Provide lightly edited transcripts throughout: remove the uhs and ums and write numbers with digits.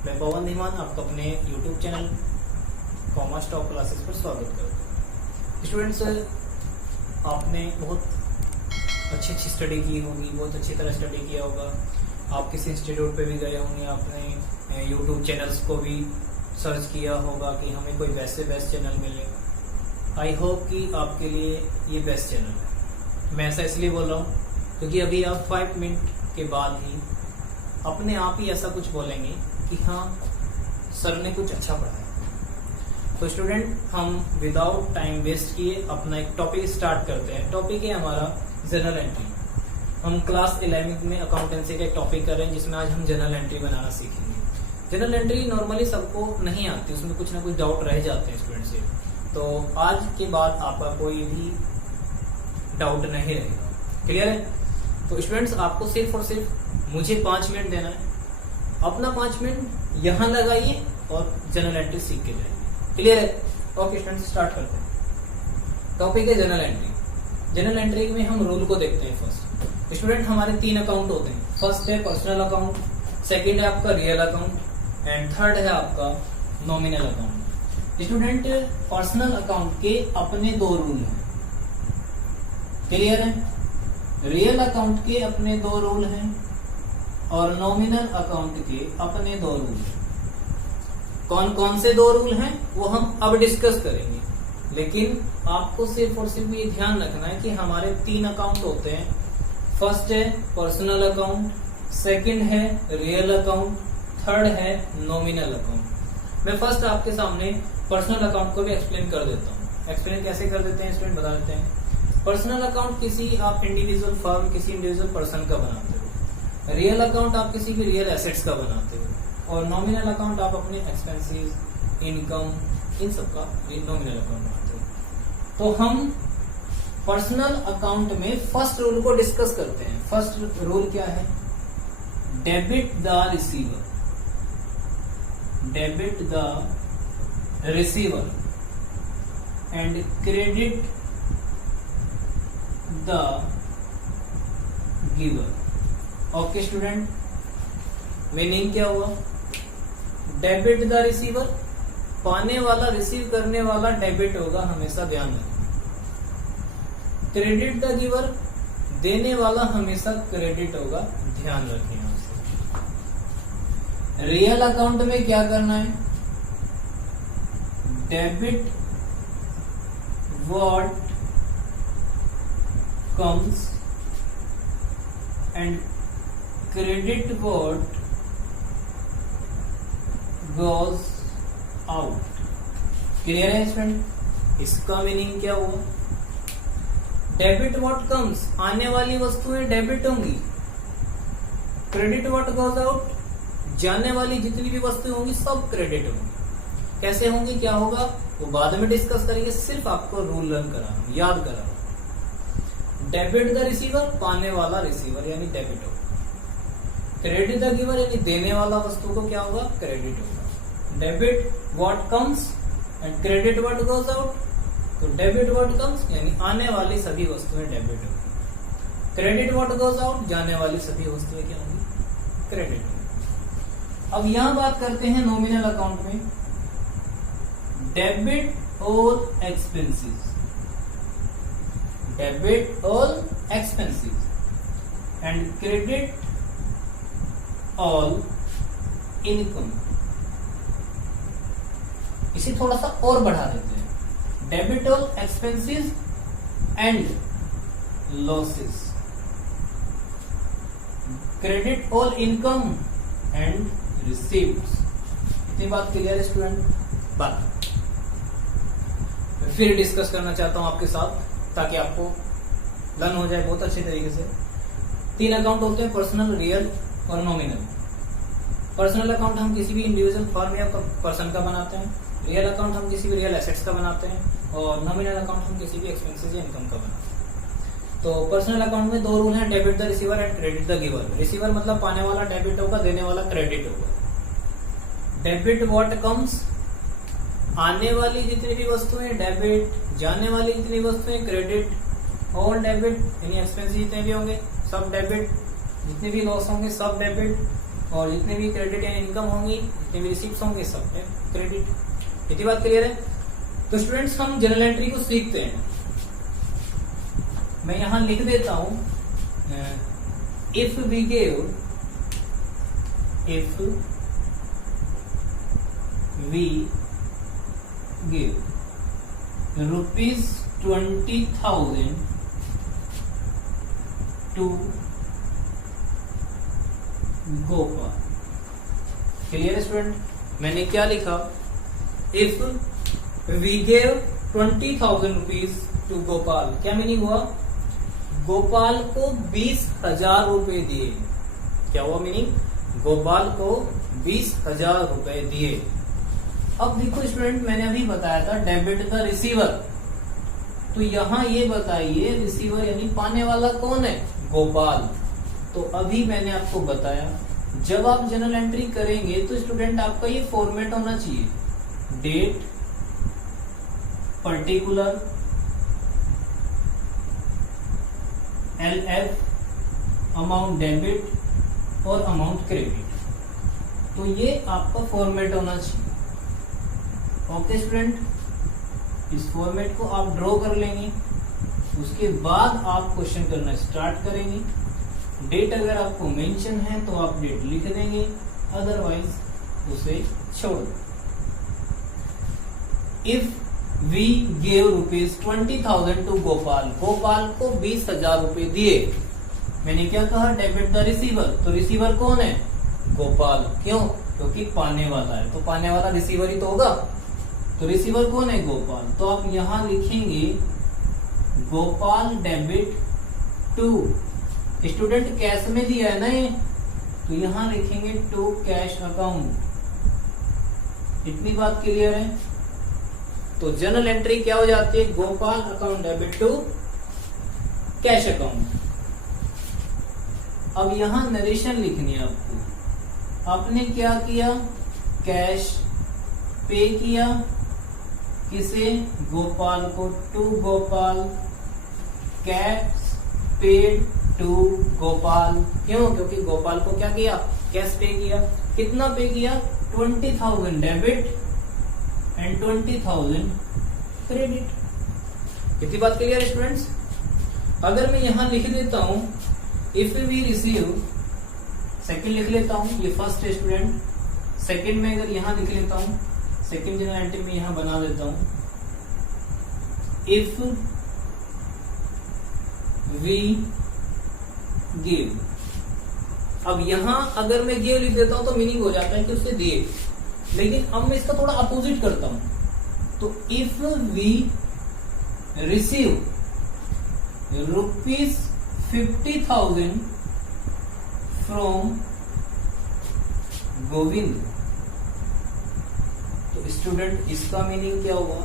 मैं पवन धीमान आपको अपने YouTube channel commerce top classes पर स्वागत करता हूँ। स्टूडेंट्स, आपने बहुत अच्छी स्टडी की होगी, बहुत अच्छी तरह स्टडी किया होगा। आप किसी इंस्टीट्यूट पे भी गए होंगे, आपने YouTube चैनल्स को भी सर्च किया होगा कि हमें कोई बेस्ट चैनल मिले। आई होप कि आपके लिए ये बेस्ट चैनल है। मैं ऐसा इसलिए बोल रहा हूँ क्योंकि अभी आप 5 मिनट के बाद ही अपने आप ही ऐसा कुछ बोलेंगे कि हाँ सर ने कुछ अच्छा पढ़ाया। तो स्टूडेंट, हम विदाउट टाइम वेस्ट किए अपना एक टॉपिक स्टार्ट करते हैं। टॉपिक है हमारा जनरल एंट्री। हम क्लास 11 में अकाउंटेंसी का एक टॉपिक कर रहे हैं जिसमें आज हम जनरल एंट्री बनाना सीखेंगे। जनरल एंट्री नॉर्मली सबको नहीं आती, उसमें कुछ ना कुछ डाउट रह जाते हैं स्टूडेंट से। तो आज के बाद आपका कोई भी डाउट नहीं रहेगा। क्लियर है? तो स्टूडेंट्स, आपको सिर्फ और सिर्फ मुझे 5 मिनट देना है। अपना 5 मिनट यहाँ लगाइए और जनरल एंट्री सीख के जाइए। क्लियर है? ओके स्टूडेंट्स, स्टार्ट करते हैं। टॉपिक है जनरल एंट्री। जनरल एंट्री में हम रूल को देखते हैं। फर्स्ट स्टूडेंट, हमारे 3 अकाउंट होते हैं। फर्स्ट है पर्सनल अकाउंट, सेकंड है आपका रियल अकाउंट एंड थर्ड है आपका nominal account. Student, personal account के अपने 2 रूल हैं। क्लियर है? रियल अकाउंट के अपने 2 रूल हैं और नॉमिनल अकाउंट के अपने 2 रूल हैं। कौन कौन से 2 रूल हैं वो हम अब डिस्कस करेंगे, लेकिन आपको सिर्फ और सिर्फ ये ध्यान रखना है कि हमारे 3 अकाउंट होते हैं। फर्स्ट है पर्सनल अकाउंट, सेकंड है रियल अकाउंट, थर्ड है नॉमिनल अकाउंट। मैं फर्स्ट आपके सामने पर्सनल अकाउंट को भी एक्सप्लेन कर देता हूँ। एक्सप्लेन कैसे कर देते हैं स्टूडेंट, बता देते हैं। पर्सनल अकाउंट किसी आप इंडिविजुअल फर्म, किसी इंडिविजुअल पर्सन का बनाते हो। रियल अकाउंट आप किसी भी रियल एसेट्स का बनाते हो और नॉमिनल अकाउंट आप अपने एक्सपेंसेस, इनकम, इन सब का नॉमिनल अकाउंट बनाते हो। तो हम पर्सनल अकाउंट में फर्स्ट रूल को डिस्कस करते हैं। फर्स्ट रूल क्या है? Debit the receiver. Debit the receiver and credit the giver. Okay student, meaning क्या हुआ? डेबिट द रिसीवर, पाने वाला रिसीव करने वाला डेबिट होगा, हमेशा ध्यान रखें। क्रेडिट द गिवर, देने वाला हमेशा क्रेडिट होगा, ध्यान रखें। रियल अकाउंट में क्या करना है? Debit what comes and credit what goes out। Clear है स्टूडेंट? इसका मीनिंग क्या हुआ? डेबिट व्हाट कम्स, आने वाली वस्तुएं डेबिट होंगी। क्रेडिट व्हाट गोज आउट, जाने वाली जितनी भी वस्तुएं होंगी सब क्रेडिट होंगी। कैसे होंगी, क्या होगा, वो बाद में डिस्कस करेंगे। सिर्फ आपको रूल लर्न कराना, याद कराना। डेबिट द रिसीवर, पाने वाला रिसीवर यानी डेबिट होगा। क्रेडिट द गिवर यानी देने वाला वस्तु को क्या होगा, क्रेडिट होगा। Debit what comes and credit what goes out. तो डेबिट व्हाट कम्स यानी आने वाली सभी वस्तुएं डेबिट होगी। क्रेडिट व्हाट गोज आउट, जाने वाली सभी वस्तुएं क्या होंगी, क्रेडिट होगी। अब यहां बात करते हैं नॉमिनल अकाउंट में। Debit all expenses, debit all expenses and credit all income. इसे थोड़ा सा और बढ़ा देते हैं। Debit all expenses and losses, credit all income and receiveds. इतनी बात क्लियर है स्टूडेंट? बात फिर डिस्कस करना चाहता हूं आपके साथ ताकि आपको लर्न हो जाए बहुत अच्छे तरीके से। 3 अकाउंट होते हैं, पर्सनल, रियल और नॉमिनल। पर्सनल अकाउंट हम किसी भी इंडिविजुअल फर्म या पर्सन का बनाते हैं। रियल अकाउंट हम किसी भी रियल एसेट्स का बनाते हैं और नॉमिनल अकाउंट हम किसी भी एक्सपेंसेस या इनकम का बनाते हैं। तो पर्सनल अकाउंट में 2 रूल हैं, debit the receiver and credit the giver. Receiver मतलब पाने वाला डेबिट होगा, देने वाला क्रेडिट होगा। डेबिट व्हाट कम्स, आने वाली जितनी भी वस्तुएं डेबिट, जाने वाली जितनी वस्तुएं क्रेडिट। ऑल डेबिट यानी एक्सपेंस जितने भी होंगे सब डेबिट, जितने भी लॉस होंगे सब डेबिट। और जितने भी क्रेडिट या इनकम होंगी, जितने भी रिसीप्ट होंगे, सब है क्रेडिट। इतनी बात क्लियर है? तो स्टूडेंट्स हम जर्नल एंट्री को सीखते हैं। मैं यहां लिख देता हूं, if we give ₹20,000 to Gopal. Clear है स्टूडेंट? मैंने क्या लिखा? If we gave 20,000 rupees to Gopal, क्या मीनिंग हुआ? गोपाल को 20,000 रुपए दिए। क्या हुआ मीनिंग? गोपाल को 20,000 रुपए दिए। अब देखो स्टूडेंट, मैंने अभी बताया था डेबिट द रिसीवर, तो यहां ये बताइए रिसीवर यानी पाने वाला कौन है? गोपाल। तो अभी मैंने आपको बताया जब आप जर्नल एंट्री करेंगे तो स्टूडेंट आपका ये फॉर्मेट होना चाहिए, date, particular, LF, amount debit और अमाउंट क्रेडिट। तो ये आपका फॉर्मेट होना चाहिए। ओके स्टूडेंट, इस फॉर्मेट को आप ड्रॉ कर लेंगे, उसके बाद आप क्वेश्चन करना स्टार्ट करेंगे। डेट अगर आपको मेंशन है तो आप डेट लिख देंगे, अदरवाइज उसे छोड़ दो। If we gave ₹20,000 to Gopal, Gopal को 20,000 रुपए दिए। मैंने क्या कहा? डेबिट द रिसीवर, तो रिसीवर कौन है? गोपाल। क्यों? क्योंकि पाने वाला है, तो पाने वाला रिसीवर ही तो होगा। तो रिसीवर कौन है? गोपाल। तो आप यहां लिखेंगे Gopal debit to, student cash में दिया है ना ये, तो यहां लिखेंगे टू कैश अकाउंट। इतनी बात क्लियर है? तो जर्नल एंट्री क्या हो जाती है? Gopal account debit to cash account. अब यहां नरेशन लिखनी है आपको। आपने क्या किया? कैश पे किया, किसे? गोपाल को, to Gopal, cash paid to Gopal. क्यों? क्योंकि गोपाल को क्या किया? कैश पे किया। कितना पे किया? 20,000 डेबिट एंड 20,000 क्रेडिट। इतनी बात क्लियर है स्टूडेंट्स? अगर मैं यहां लिख देता हूं इफ वी रिसीव, सेकंड लिख लेता हूं, ये फर्स्ट है स्टूडेंट। सेकंड में अगर यहां लिख लेता हूं, सेकंड जर्नल एंट्री में यहां बना देता हूं, इफ वी गिव। अब यहां अगर मैं गिव लिख देता हूं तो मीनिंग हो जाता है कि उससे दिए, लेकिन अब मैं इसका थोड़ा अपोजिट करता हूं। तो if we receive ₹50,000 from Govind, तो स्टूडेंट इसका मीनिंग क्या हुआ?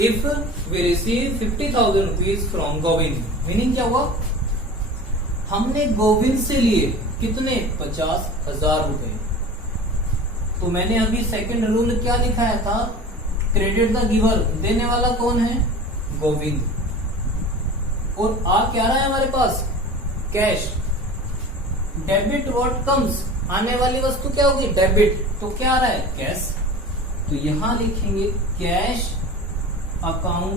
If we receive 50,000 rupees from Govind, meaning क्या हुआ? हमने गोविंद से लिए कितने? 50,000 रुपए। तो मैंने अभी सेकंड रूल क्या लिखाया था? क्रेडिट द गिवर, देने वाला कौन है? गोविंद। और आ क्या रहा है हमारे पास? कैश। डेबिट व्हाट कम्स, आने वाली वस्तु क्या होगी? डेबिट। तो क्या आ रहा है? कैश। तो यहां लिखेंगे cash account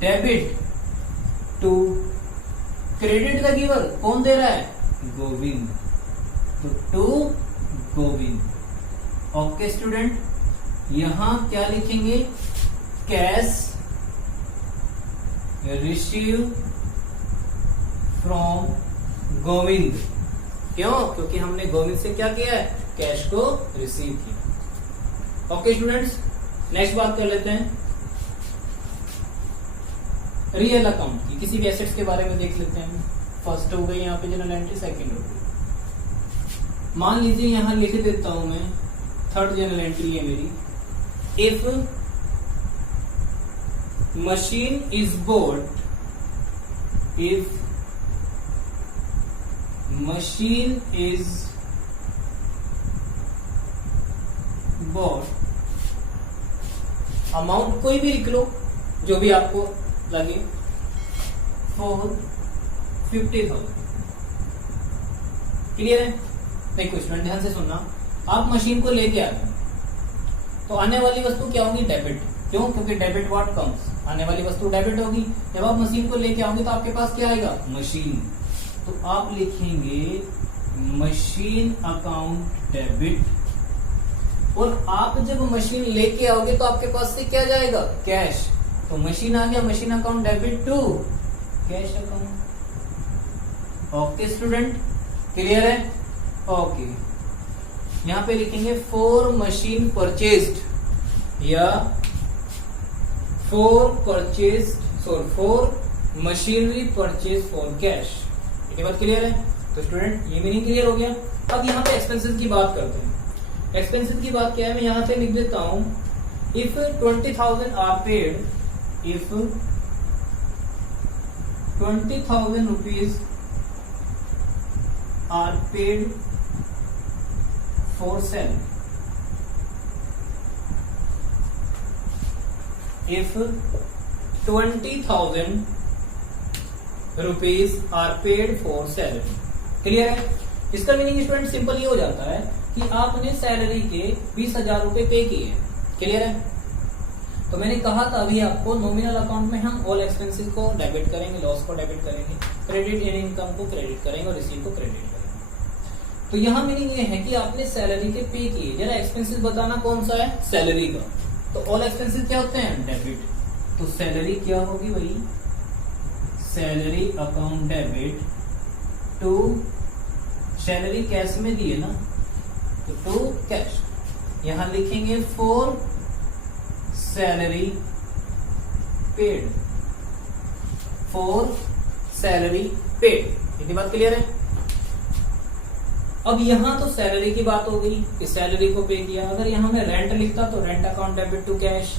debit to credit the giver, कौन दे रहा है? गोविंद। तो टू गोविंद। ओके स्टूडेंट, यहां क्या लिखेंगे? Cash receive from Govind. क्यों? क्योंकि हमने गोविंद से क्या किया है? कैश को रिसीव किया। ओके स्टूडेंट्स, नेक्स्ट बात कर लेते हैं रियल अकाउंट की, किसी भी एसेट्स के बारे में देख लेते हैं। फर्स्ट हो गई यहाँ पे जनरल एंट्री, सेकंड हो गई। मान लीजिए यहां लिख देता हूं मैं, थर्ड जनरल एंट्री है मेरी, if machine is boat, if machine is bought, amount कोई भी लिख लो जो भी आपको लगे, फॉर 50,000। क्लियर है? देखो स्टूडेंट ध्यान से सुनना, आप मशीन को लेके आ गए तो आने वाली वस्तु क्या होगी? डेबिट। क्यों? क्योंकि डेबिट व्हाट कम्स, आने वाली वस्तु डेबिट होगी। जब आप मशीन को लेके आओगे तो आपके पास क्या आएगा? मशीन। तो आप लिखेंगे मशीन अकाउंट डेबिट, और आप जब मशीन लेके आओगे तो आपके पास से क्या जाएगा? कैश। तो मशीन आ गया, machine account debit to cash account. Okay student, clear है? ओके, यहां पे लिखेंगे फॉर मशीन परचेज्ड या for machinery purchase for cash. ये बात क्लियर है? तो स्टूडेंट ये मीनिंग क्लियर हो गया। अब यहाँ पे एक्सपेंसेस की बात करते हैं। एक्सपेंसेस की बात क्या है, मैं यहां पे लिख देता हूं, if 20,000 are paid, if 20,000 rupees are paid for sale, if 20,000 rupees are paid for salary। Clear है? इसका मीनिंग स्टूडेंट सिंपल ये हो जाता है कि आपने सैलरी के 20,000 रुपए पे किए। क्लियर है? तो मैंने कहा था अभी आपको, नॉमिनल अकाउंट में हम ऑल एक्सपेंसेस को डेबिट करेंगे, लॉस को डेबिट करेंगे, क्रेडिट इन इनकम को क्रेडिट करेंगे और रिसीव को क्रेडिट करेंगे। तो यहाँ मीनिंग ये है कि आपने सैलरी के पे किए। जरा एक्सपेंसेस बताना कौन सा है? सैलरी का। तो ऑल एक्सपेंसेस क्या होते हैं? डेबिट। तो सैलरी क्या होगी भाई? Salary account debit to, salary cash में दी है ना, तो टू कैश। यहां लिखेंगे for salary paid, for salary paid. इतनी बात क्लियर है? अब यहां तो सैलरी की बात हो गई कि सैलरी को पे किया। अगर यहां मैं रेंट लिखता तो rent account debit to cash,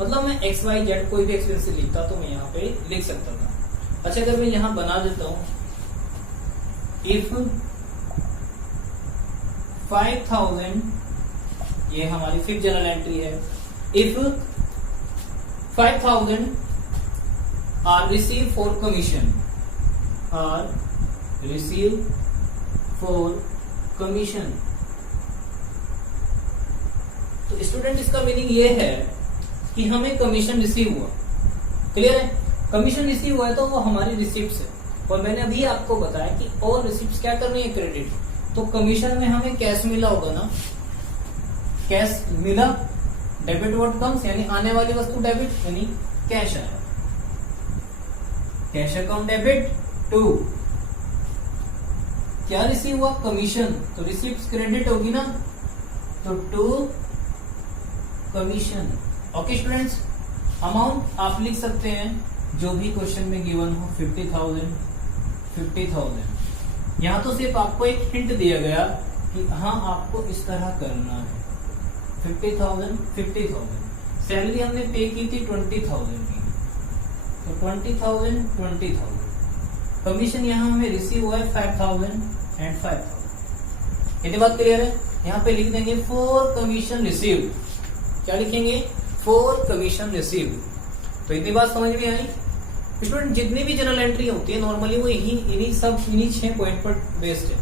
मतलब मैं XYZ कोई भी एक्सपेंस लिखता तो मैं यहां पे लिख सकता था। अच्छा, अगर मैं यहां बना देता हूं, इफ 5,000, ये हमारी फिफ्थ जनरल एंट्री है, if 5,000 are receive for commission, are receive for commission. तो स्टूडेंट इसका मीनिंग ये है कि हमें कमीशन रिसीव हुआ। क्लियर है? कमीशन रिसीव हुआ है तो वो हमारी रिसिप्ट है, और मैंने अभी आपको बताया कि और रिसिप्ट क्या करनी है? क्रेडिट। तो कमीशन में हमें कैश मिला होगा ना, कैश मिला, डेबिट व्हाट कम्स, यानी आने वाली वस्तु डेबिट, यानी कैश आया, कैश अकाउंट डेबिट टू क्या रिसीव हुआ? कमीशन। तो रिसिप्ट क्रेडिट होगी ना, तो to commission. Okay students, amount आप लिख सकते हैं जो भी क्वेश्चन में गिवन हो, 50,000 50,000। यहां तो सिर्फ आपको एक हिंट दिया गया कि हाँ आपको इस तरह करना है। 50,000 50,000 सैलरी हमने पे की थी 20,000 की, तो 20,000 20,000। कमीशन यहाँ हमें रिसीव हुआ है 5,000 एंड 5,000। इतनी बात क्लियर है? यहाँ पे लिख देंगे फॉर कमीशन रिसीव। क्या लिखेंगे? For commission receive. तो इतनी बात समझ में आई? स्टूडेंट जितनी भी जनरल एंट्री होती है नॉर्मली वो इन्हीं 6 पॉइंट पर बेस्ड है।